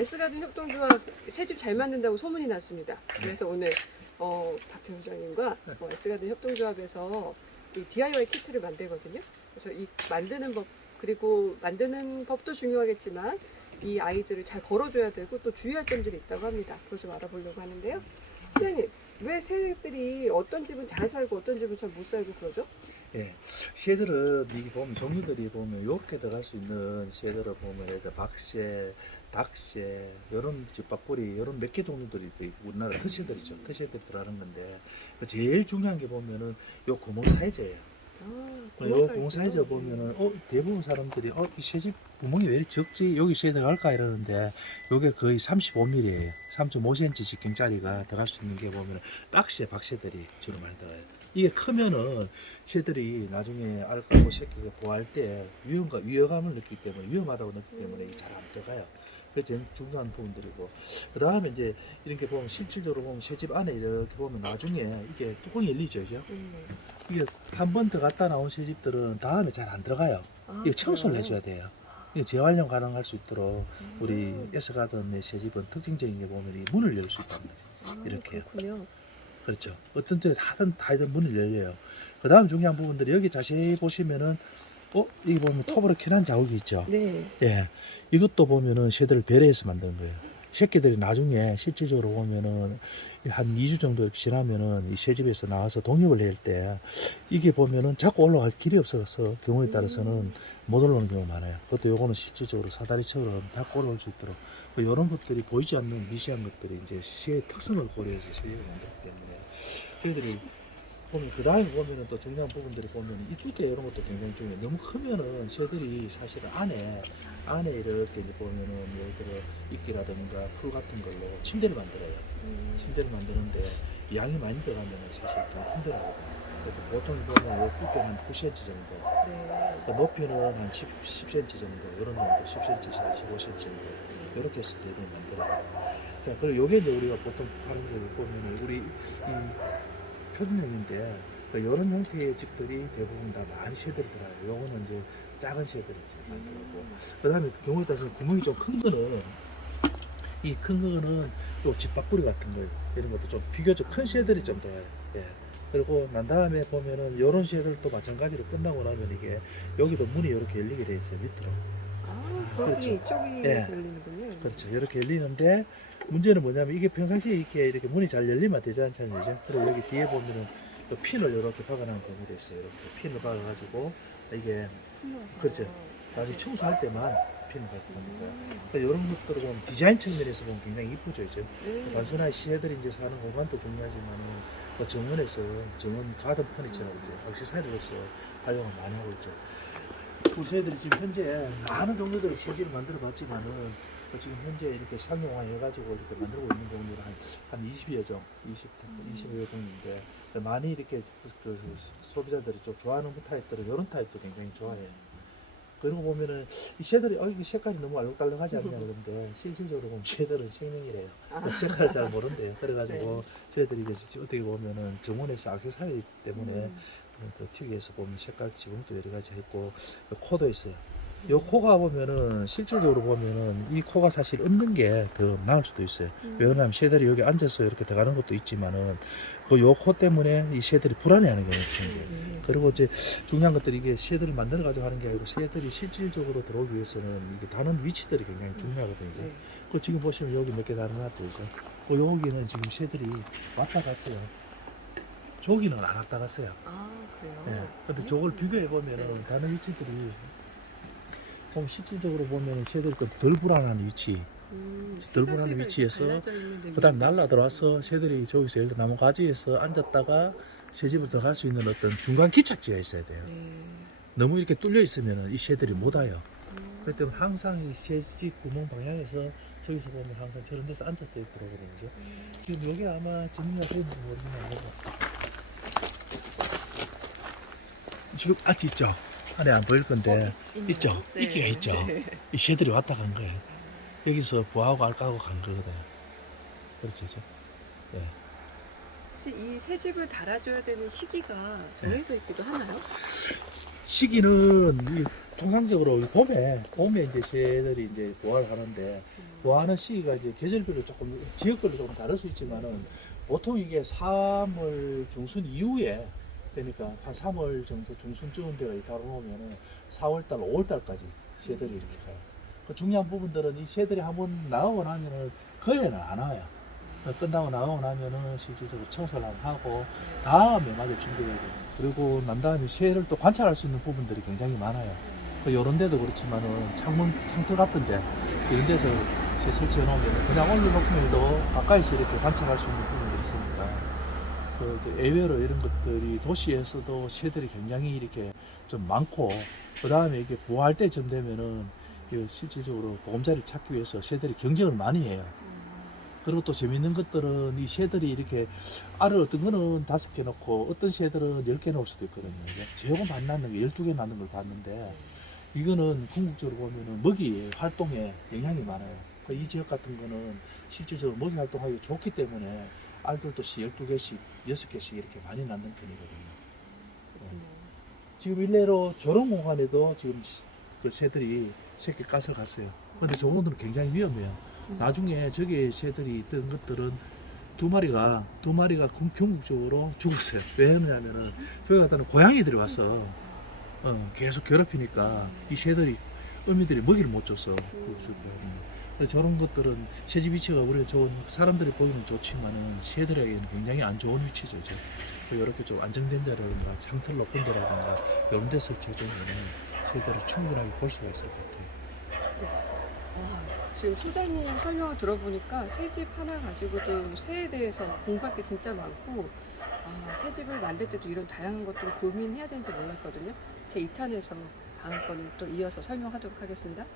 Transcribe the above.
S가든 협동조합 새집 잘 만든다고 소문이 났습니다. 그래서 오늘 박 팀장님과 S가든 협동조합에서 이 DIY 키트를 만들거든요. 그래서 이 만드는 법 그리고 만드는 법도 중요하겠지만 이 아이들을 잘 걸어줘야 되고 또 주의할 점들이 있다고 합니다. 그걸 좀 알아보려고 하는데요. 팀장님, 왜 새들이 어떤 집은 잘 살고 어떤 집은 잘 못 살고 그러죠? 예, 새들은 이게 보면 종류들이 보면 이렇게 들어갈 수 있는 새들을 보면 이제 박새, 닭새, 이런 집밥구리 이런 몇 개 종류들이 우리나라 터새들이죠. 터새들 들어가는 건데 제일 중요한 게 보면은 요 구멍 사이즈예요. 요 구멍 사이즈 보면은 대부분 사람들이 이 새집 구멍이 왜 이렇게 적지? 여기 새 들어갈까 이러는데 요게 거의 35mm예요. 3.5cm 직경짜리가 들어갈 수 있는 게 보면은 박새, 박새들이 주로 많이 들어가요. 이게 크면은 새들이 나중에 알 까고 새끼가 보할 때 위험감을 느끼기 때문에 위험하다고 느끼기 때문에 이게 잘 안 들어가요. 그게 제일 중요한 부분들이고 그 다음에 이제 이렇게 보면 실질적으로 보면 새집 안에 이렇게 보면 나중에 이게 뚜껑이 열리죠, 그죠? 이게 한 번 더 갖다 나온 새집들은 다음에 잘 안 들어가요. 이거 청소를 해줘야 돼요. 이거 재활용 가능할 수 있도록 우리 S가든의 새집은 특징적인 게 보면 이 문을 열 수 있다는 거죠. 이렇게요. 그렇군요. 그렇죠. 어떤 데 다들 문을 열려요. 그 다음 중요한 부분들이 여기 자세히 보시면은 여기 보면 톱으로 켜난 자국이 있죠. 네. 예. 이것도 보면은 새들을 배려해서 만든 거예요. 새끼들이 나중에 실질적으로 보면은 한 2주 정도 이렇게 지나면은 이 새집에서 나와서 독립을 낼 때 이게 보면은 자꾸 올라갈 길이 없어서 경우에 따라서는 못 올라오는 경우가 많아요. 그것도 요거는 실질적으로 사다리처럼 다 올라올 수 있도록 이런 것들이 보이지 않는 미세한 것들이 이제 새의 특성을 고려해서 새집을 만들기 때문에 저희들이 보면 그 다음에 보면은 또 중요한 부분들이 보면 이 두께 이런 것도 굉장히 중요해요. 너무 크면은 새들이 사실은 안에 이렇게 이제 보면은 예를 들어 이끼라든가 풀 같은 걸로 침대를 만들어요. 침대를 만드는데 양이 많이 들어가면은 사실 좀 힘들어요. 그래서 보통 보면 요 두께는 한 9cm 정도, 네. 높이는 한 10cm 정도, 이런 정도, 10cm, 15cm 정도 이렇게 해서 얘를 만들어요. 자, 그리고 요게 이제 우리가 보통 하는 거 보면은 우리 이 표준형인데 이런 형태의 집들이 대부분 다 많이 새들이 들어요. 요거는 이제 작은 새들이지 만들고 그 다음에 경우에 따라서 구멍이 좀 큰 거는 이 큰 거는 또 집밥구리 같은 거 이런 것도 좀 비교적 큰 새들이 좀 들어가요. 예. 그리고 난 다음에 보면은 요런 새들도 마찬가지로 끝나고 나면 이게 여기도 문이 이렇게 열리게 돼 있어요. 밑으로. 그렇군요. 그렇죠. 이쪽이 예. 열리는군요. 그렇죠. 이렇게 열리는데 문제는 뭐냐면 이게 평상시에 이렇게 문이 잘 열리면 되지 않잖아요. 그리고 여기 뒤에 보면은 또 핀을 이렇게 박아놓은 경우도 있어요. 이렇게 핀을 박아가지고 이게 그렇죠. 나중에 청소할 때만 핀을 박고 하니까 이런 것들을 보면 디자인 측면에서 보면 굉장히 이쁘죠. 이제 단순하게 시애들이 이제 사는 공간도 중요하지만 정원에서 정원 가든 퍼니처라고 이제 액세서리로서 활용을 많이 하고 있죠. 우리 저희들이 지금 현재 많은 종류들의 새집을 만들어 봤지만은 지금 현재 이렇게 상용화 해가지고 이렇게 만들고 있는 종류는 한 20여 종, 20여 종인데 많이 이렇게 그 소비자들이 좀 좋아하는 타입들은 이런 타입도 굉장히 좋아해요. 그리고 보면은 이 새들이 이게 색깔이 너무 알록달록하지 않냐 그러는데 실질적으로 보면 새들은 생명이래요. 색깔을 잘 모른대요. 그래가지고 저희들이 이제 어떻게 보면은 정원에서 액세서리 때문에 그 TV에서 보면 색깔 지붕도 여러 가지 있고 코도 있어요. 요 코가 보면은 실질적으로 보면은 이 코가 사실 없는 게 더 나을 수도 있어요. 왜냐하면 새들이 여기 앉아서 이렇게 들어가는 것도 있지만은 그 요 코 때문에 이 새들이 불안해하는 경우가 생겨요. 그리고 이제 중요한 것들이 이게 새들을 만들어 가지고 하는 게 아니고 새들이 실질적으로 들어오기 위해서는 이게 다는 위치들이 굉장히 중요하거든요. 그 지금 보시면 여기 몇 개 다른 놨죠. 그 여기는 지금 새들이 왔다 갔어요. 저기는 안 왔다 갔어요. 그래요? 예. 근데 저걸 비교해 보면은 다른 위치들이 보면 실질적으로 보면은 새들이 덜 불안한 위치, 덜 불안한 위치에서 그다음 날라 들어와서 새들이 저기서 예를 들어 나무가지에서 앉았다가 새집을 들어갈 수 있는 어떤 중간 기착지가 있어야 돼요. 너무 이렇게 뚫려 있으면은 이 새들이 못 와요. 그렇기 때문에 항상 이 새집 구멍 방향에서 저기서 보면 항상 저런 데서 앉았어 있고 그러거든요. 지금 여기 아마 정리가 되는지 모르겠는데 지금 아직 있죠? 안에 안 보일 건데 있죠? 네. 이끼가 있죠? 이 새들이 왔다 간 거예요. 여기서 부하고 알까고 간 거거든요. 그렇죠? 네. 혹시 이 새집을 달아줘야 되는 시기가 정해져 있기도 하나요? 시기는 통상적으로 봄에 이제 새들이 이제 부화를 하는데 보하는 시기가 이제 계절별로 조금 지역별로 조금 다를 수 있지만은 보통 이게 3월 중순 이후에 그러니까 한 3월 정도 중순쯤 되어 있다 보면은 4월달, 5월달까지 새들이 이렇게 가요. 그 중요한 부분들은 이 새들이 한번 나오고 나면은 거의는 안 와요. 끝나고 나오고 나면은 실질적으로 청소를 하고 다음에 맞을 준비해야 돼요. 그리고 난 다음에 새를 또 관찰할 수 있는 부분들이 굉장히 많아요. 이런 데도 그렇지만은 창틀 같은데 이런 데서 새 설치해 놓으면 그냥 올려놓기만 해도 가까이서 이렇게 관찰할 수 있는 부분들이 있으니까 의외로 이런 것들이 도시에서도 새들이 굉장히 이렇게 좀 많고 그 다음에 이게 부화할 때쯤 되면은 실질적으로 보금자리를 찾기 위해서 새들이 경쟁을 많이 해요. 그리고 또 재밌는 것들은 이 새들이 이렇게 알을 어떤 거는 5개 넣고 어떤 새들은 10개 넣을 수도 있거든요. 제가 많이 낳는 게 12개 낳는 걸 봤는데 이거는 궁극적으로 보면은 먹이 활동에 영향이 많아요. 이 지역 같은 거는 실질적으로 먹이 활동하기 좋기 때문에 알들도 12개씩, 6개씩 이렇게 많이 낳는 편이거든요. 지금 일례로 저런 공간에도 지금 그 새들이 새끼 가서 갔어요. 근데 저런 것들은 굉장히 위험해요. 나중에 저기 새들이 있던 것들은 두 마리가 궁극적으로 죽었어요. 왜 했냐면은 저기 갖다는 고양이들이 와서 계속 괴롭히니까 이 새들이 어미들이 먹이를 못 줬어. 그래서 저런 것들은 새집 위치가 우리가 좋은 사람들이 보기는 좋지만은 새들에게는 굉장히 안 좋은 위치죠. 이렇게 좀 안정된 데라든가 창틀 높은 데라든가 이런 데 설치해주면 새들을 충분하게 볼 수가 있을 것 같아요. 지금 소장님 설명을 들어보니까 새집 하나 가지고도 새에 대해서 공부할 게 진짜 많고 새집을 만들 때도 이런 다양한 것들을 고민해야 되는지 몰랐거든요. 제 2탄에서 다음번에 또 이어서 설명하도록 하겠습니다.